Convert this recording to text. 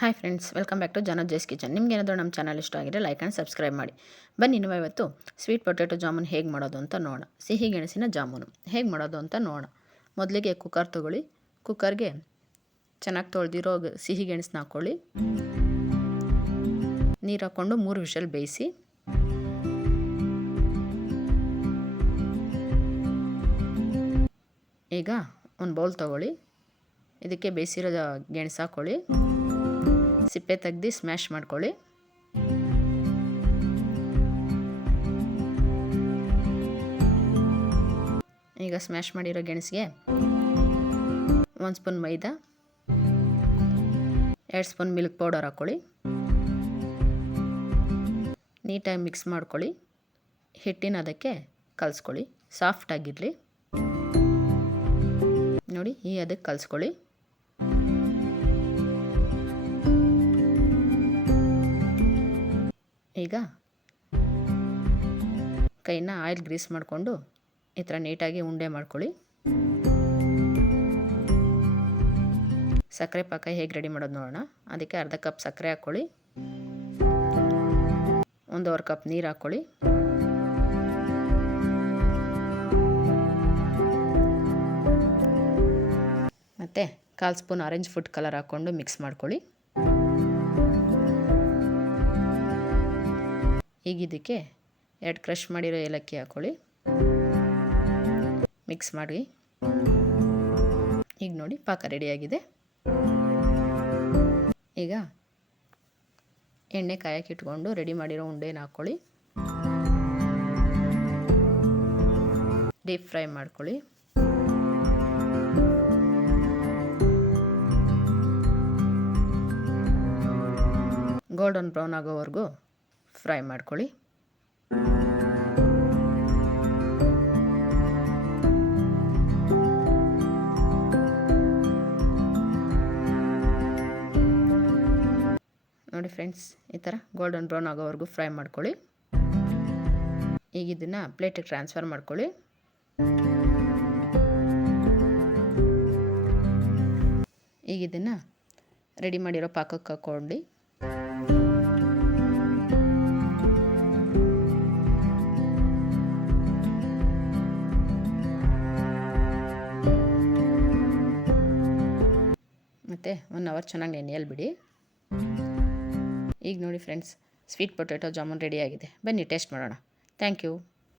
Hi friends, welcome back to ಜನೋಜೇಸ್ kitchen. ನಿಮ್ಗೆ ಏನಾದರೂ ನಮ್ಮ ಚಾನಲ್ ಇಷ್ಟ ಆಗಿದೆ ಲೈಕ್ ಆ್ಯಂಡ್ ಸಬ್ಸ್ಕ್ರೈಬ್ ಮಾಡಿ. ಬನ್ನಿ ನಾವು ಇವತ್ತು ಸ್ವೀಟ್ ಪೊಟ್ಯಾಟೊ ಜಾಮೂನ್ ಹೇಗೆ ಮಾಡೋದು ಅಂತ ನೋಡೋಣ. ಸಿಹಿ ಗೆಣಸಿನ ಜಾಮೂನು ಹೇಗೆ ಮಾಡೋದು ಅಂತ ನೋಡೋಣ. ಮೊದಲಿಗೆ ಕುಕ್ಕರ್ ತೊಗೊಳ್ಳಿ. ಕುಕ್ಕರ್ಗೆ ಚೆನ್ನಾಗಿ ತೊಳೆದಿರೋ ಸಿಹಿ ಗೆಣಸನ್ನ ಹಾಕ್ಕೊಳ್ಳಿ. ನೀರು ಹಾಕ್ಕೊಂಡು 3 ವಿಷಲ್ ಬೇಯಿಸಿ. ಈಗ ಒಂದು ಬೌಲ್ ತೊಗೊಳ್ಳಿ. ಇದಕ್ಕೆ ಬೇಯಿಸಿರೋ ಗೆಣಸು ಹಾಕ್ಕೊಳ್ಳಿ. ಸಿಪ್ಪೆ ತೆಗ್ದು ಸ್ಮ್ಯಾಶ್ ಮಾಡ್ಕೊಳ್ಳಿ. ಈಗ ಸ್ಮ್ಯಾಶ್ ಮಾಡಿರೋ ಗೆಣಸಿಗೆ 1 ಸ್ಪೂನ್ ಮೈದಾ, 2 ಸ್ಪೂನ್ ಮಿಲ್ಕ್ ಪೌಡರ್ ಹಾಕ್ಕೊಳ್ಳಿ. ನೀಟಾಗಿ ಮಿಕ್ಸ್ ಮಾಡ್ಕೊಳ್ಳಿ. ಹಿಟ್ಟಿನ ಅದಕ್ಕೆ ಕಲಿಸ್ಕೊಳ್ಳಿ. ಸಾಫ್ಟಾಗಿರಲಿ ನೋಡಿ, ಈ ಅದಕ್ಕೆ ಕಲಿಸ್ಕೊಳ್ಳಿ. ಈಗ ಕೈನ ಆಯಿಲ್ ಗ್ರೀಸ್ ಮಾಡಿಕೊಂಡು ಈ ಥರ ನೀಟಾಗಿ ಉಂಡೆ ಮಾಡ್ಕೊಳ್ಳಿ. ಸಕ್ಕರೆ ಪಾಕ ಹೇಗೆ ರೆಡಿ ಮಾಡೋದು ನೋಡೋಣ. ಅದಕ್ಕೆ ಅರ್ಧ ಕಪ್ ಸಕ್ಕರೆ ಹಾಕ್ಕೊಳ್ಳಿ. 1.25 ಕಪ್ ನೀರು ಹಾಕ್ಕೊಳ್ಳಿ. ಮತ್ತು 1/4 ಸ್ಪೂನ್ ಆರೆಂಜ್ ಫುಡ್ ಕಲರ್ ಹಾಕ್ಕೊಂಡು ಮಿಕ್ಸ್ ಮಾಡ್ಕೊಳ್ಳಿ. ಈಗ ಇದಕ್ಕೆ 2 ಕ್ರಷ್ ಮಾಡಿರೋ ಏಲಕ್ಕಿ ಹಾಕ್ಕೊಳ್ಳಿ. ಮಿಕ್ಸ್ ಮಾಡಿ. ಈಗ ನೋಡಿ ಪಾಕ ರೆಡಿಯಾಗಿದೆ. ಈಗ ಎಣ್ಣೆ ಕಾಯಕ್ಕೆ ಇಟ್ಕೊಂಡು ರೆಡಿ ಮಾಡಿರೋ ಉಂಡೆನ ಹಾಕ್ಕೊಳ್ಳಿ. ಡೀಪ್ ಫ್ರೈ ಮಾಡ್ಕೊಳ್ಳಿ. ಗೋಲ್ಡನ್ ಬ್ರೌನ್ ಆಗೋವರೆಗೂ ಫ್ರೈ ಮಾಡ್ಕೊಳ್ಳಿ. ನೋಡಿ ಫ್ರೆಂಡ್ಸ್, ಈ ಥರ ಗೋಲ್ಡನ್ ಬ್ರೌನ್ ಆಗೋವರೆಗೂ ಫ್ರೈ ಮಾಡ್ಕೊಳ್ಳಿ. ಈಗ ಇದನ್ನು ಪ್ಲೇಟಿಗೆ ಟ್ರಾನ್ಸ್ಫರ್ ಮಾಡ್ಕೊಳ್ಳಿ. ಈಗ ಇದನ್ನು ರೆಡಿ ಮಾಡಿರೋ ಪಾಕಕ್ಕೆ ಹಾಕ್ಕೊಂಡು ಮತ್ತು 1 ಅವರ್ ಚೆನ್ನಾಗಿ ನೆನೆಯಲ್ಲಿ ಬಿಡಿ. ಈಗ ನೋಡಿ ಫ್ರೆಂಡ್ಸ್, ಸ್ವೀಟ್ ಪೊಟ್ಯಾಟೊ ಜಾಮೂನ್ ರೆಡಿಯಾಗಿದೆ. ಬನ್ನಿ ಟೇಸ್ಟ್ ಮಾಡೋಣ. Thank you.